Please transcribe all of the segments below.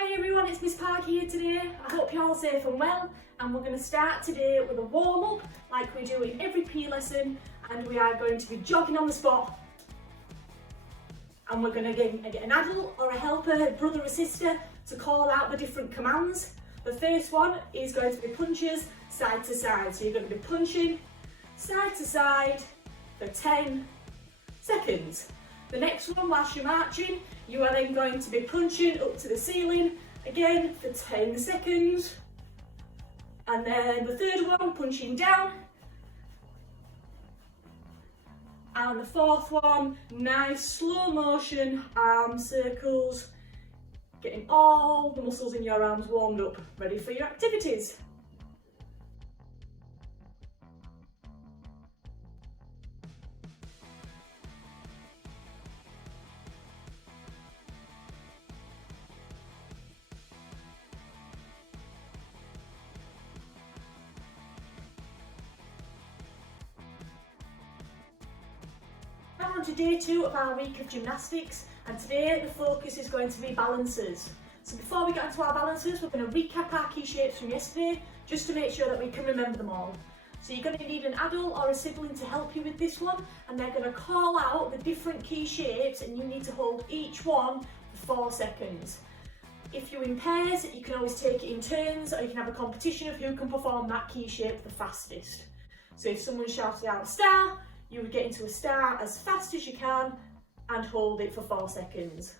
Hi everyone, it's Miss Park here today. I hope you're all safe and well, and we're going to start today with a warm-up like we do in every PE lesson, and we are going to be jogging on the spot, and we're going to get an adult or a helper, a brother or sister, to call out the different commands. The first one is going to be punches side to side, so you're going to be punching side to side for 10 seconds. The next one, whilst you're marching, you are then going to be punching up to the ceiling again for 10 seconds. And then the third one, punching down. And the fourth one, nice slow motion arm circles, getting all the muscles in your arms warmed up, ready for your activities. Now on to day 2 of our week of gymnastics, and today the focus is going to be balances. So before we get into our balances, we're going to recap our key shapes from yesterday, just to make sure that we can remember them all. So you're going to need an adult or a sibling to help you with this one, and they're going to call out the different key shapes, and you need to hold each one for 4 seconds. If you're in pairs, you can always take it in turns, or you can have a competition of who can perform that key shape the fastest. So if someone shouted out star, you would get into a star as fast as you can and hold it for 4 seconds.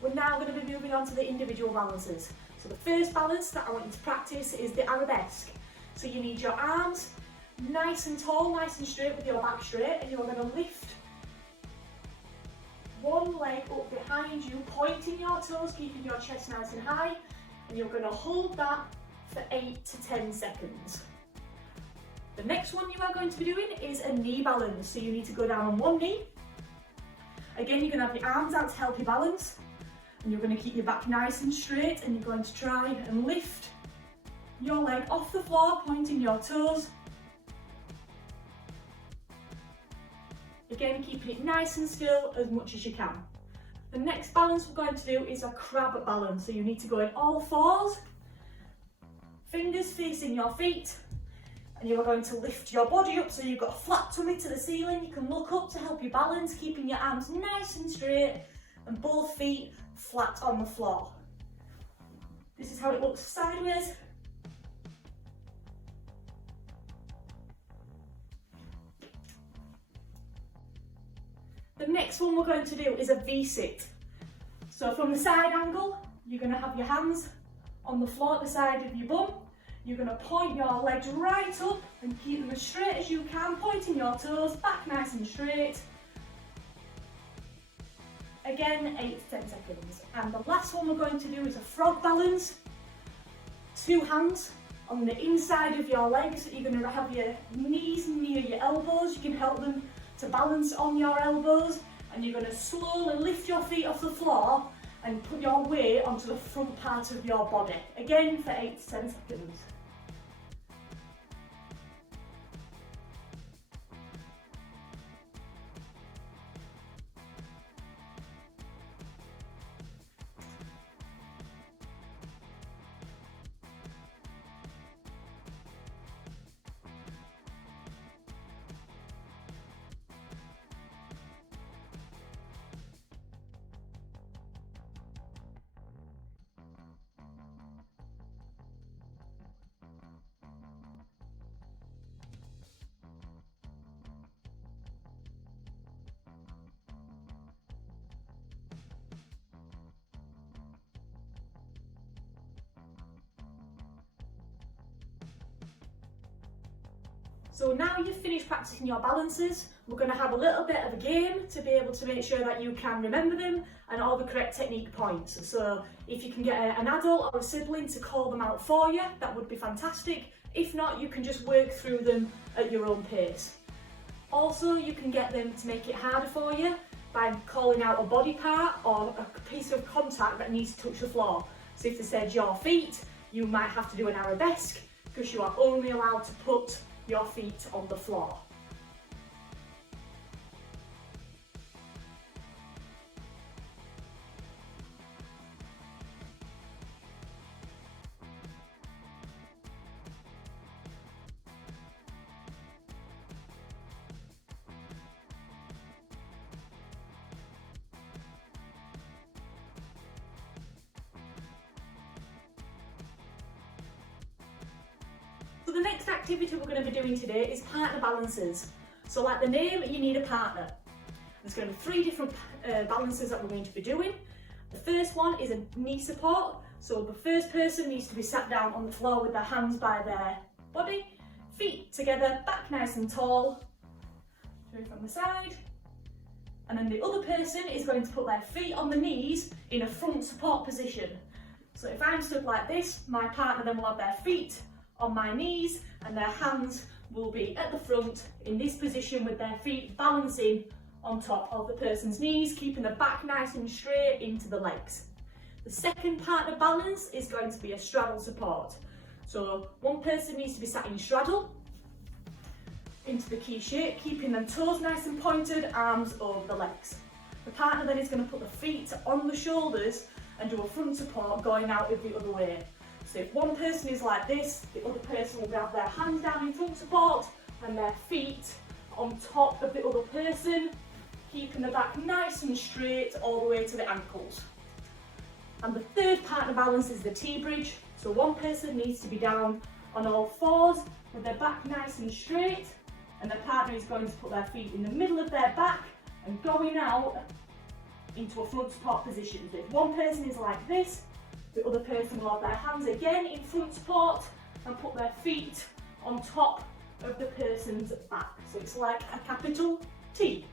We're now going to be moving on to the individual balances. So the first balance that I want you to practice is the arabesque. So you need your arms nice and tall, nice and straight with your back straight, and you're going to lift one leg up behind you, pointing your toes, keeping your chest nice and high, and you're going to hold that for 8 to 10 seconds. The next one you are going to be doing is a knee balance. So you need to go down on one knee. Again, you're going to have your arms out to help you balance, and you're going to keep your back nice and straight, and you're going to try and lift your leg off the floor, pointing your toes. Again, keeping it nice and still as much as you can. The next balance we're going to do is a crab balance. So you need to go in all fours, fingers facing your feet, and you are going to lift your body up so you've got a flat tummy to the ceiling. You can look up to help you balance, keeping your arms nice and straight and both feet flat on the floor. This is how it looks sideways. The next one we're going to do is a V-sit. So from the side angle, you're going to have your hands on the floor at the side of your bum. You're going to point your legs right up and keep them as straight as you can, pointing your toes back nice and straight. Again, 8 to 10 seconds. And the last one we're going to do is a frog balance. 2 hands on the inside of your legs. You're going to have your knees near your elbows. You can help them to balance on your elbows. And you're going to slowly lift your feet off the floor and put your weight onto the front part of your body. Again, for 8 to 10 seconds. So now you've finished practicing your balances, we're going to have a little bit of a game to be able to make sure that you can remember them and all the correct technique points. So if you can get an adult or a sibling to call them out for you, that would be fantastic. If not, you can just work through them at your own pace. Also, you can get them to make it harder for you by calling out a body part or a piece of contact that needs to touch the floor. So if they said your feet, you might have to do an arabesque because you are only allowed to put your feet on the floor. So the next activity we're going to be doing today is partner balances. So like the name, you need a partner. There's going to be 3 different balances that we're going to be doing. The first one is a knee support. So the first person needs to be sat down on the floor with their hands by their body, feet together, back nice and tall, through from the side. And then the other person is going to put their feet on the knees in a front support position. So if I'm stood like this, my partner then will have their feet on my knees and their hands will be at the front in this position with their feet balancing on top of the person's knees, keeping the back nice and straight into the legs. The second partner balance is going to be a straddle support. So one person needs to be sat in straddle into the key shape, keeping them toes nice and pointed, arms over the legs. The partner then is going to put the feet on the shoulders and do a front support going out with the other way. So if one person is like this, the other person will have their hands down in front support and their feet on top of the other person, keeping the back nice and straight all the way to the ankles. And the third partner balance is the T-bridge. So one person needs to be down on all fours with their back nice and straight, and their partner is going to put their feet in the middle of their back and going out into a front support position. So if one person is like this, the other person will have their hands again in front support and put their feet on top of the person's back. So it's like a capital T.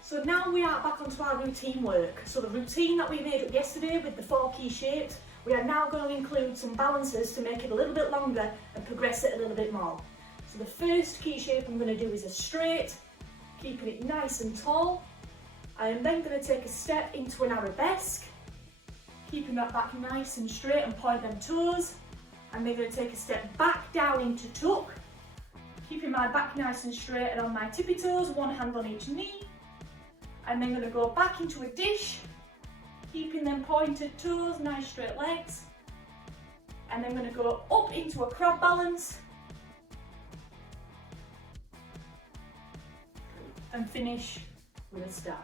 So now we are back onto our routine work. So the routine that we made up yesterday with the 4 key shapes, we are now going to include some balances to make it a little bit longer and progress it a little bit more. So the first key shape I'm going to do is a straight, keeping it nice and tall. I am then going to take a step into an arabesque, keeping that back nice and straight and point them toes. I'm then going to take a step back down into tuck, keeping my back nice and straight and on my tippy toes, one hand on each knee. I'm then going to go back into a dish, keeping them pointed toes, nice straight legs. And then I'm going to go up into a crab balance and finish with a star.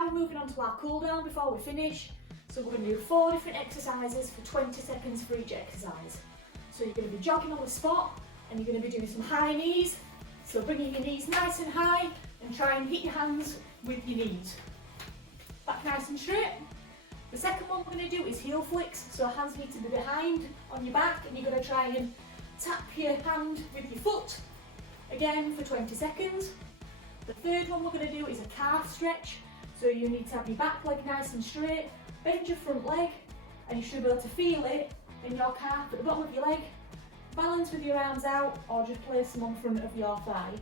Now moving on to our cool down before we finish. So we're going to do 4 different exercises for 20 seconds for each exercise. So you're going to be jogging on the spot and you're going to be doing some high knees. So bringing your knees nice and high and try and hit your hands with your knees. back nice and straight. The second one we're going to do is heel flicks, so hands need to be behind on your back and you're going to try and tap your hand with your foot, again for 20 seconds. The third one we're going to do is a calf stretch, so you need to have your back leg nice and straight, bend your front leg and you should be able to feel it in your calf at the bottom of your leg. Balance with your arms out or just place them on front of your thigh.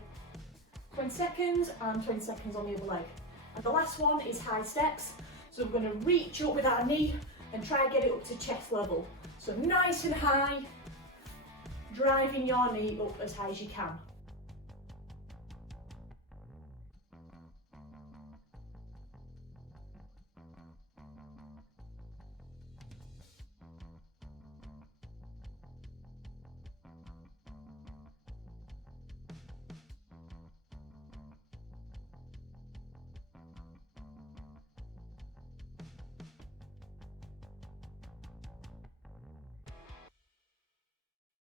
20 seconds and 20 seconds on the other leg. And the last one is high steps. So we're going to reach up with our knee and try and get it up to chest level. So nice and high, driving your knee up as high as you can.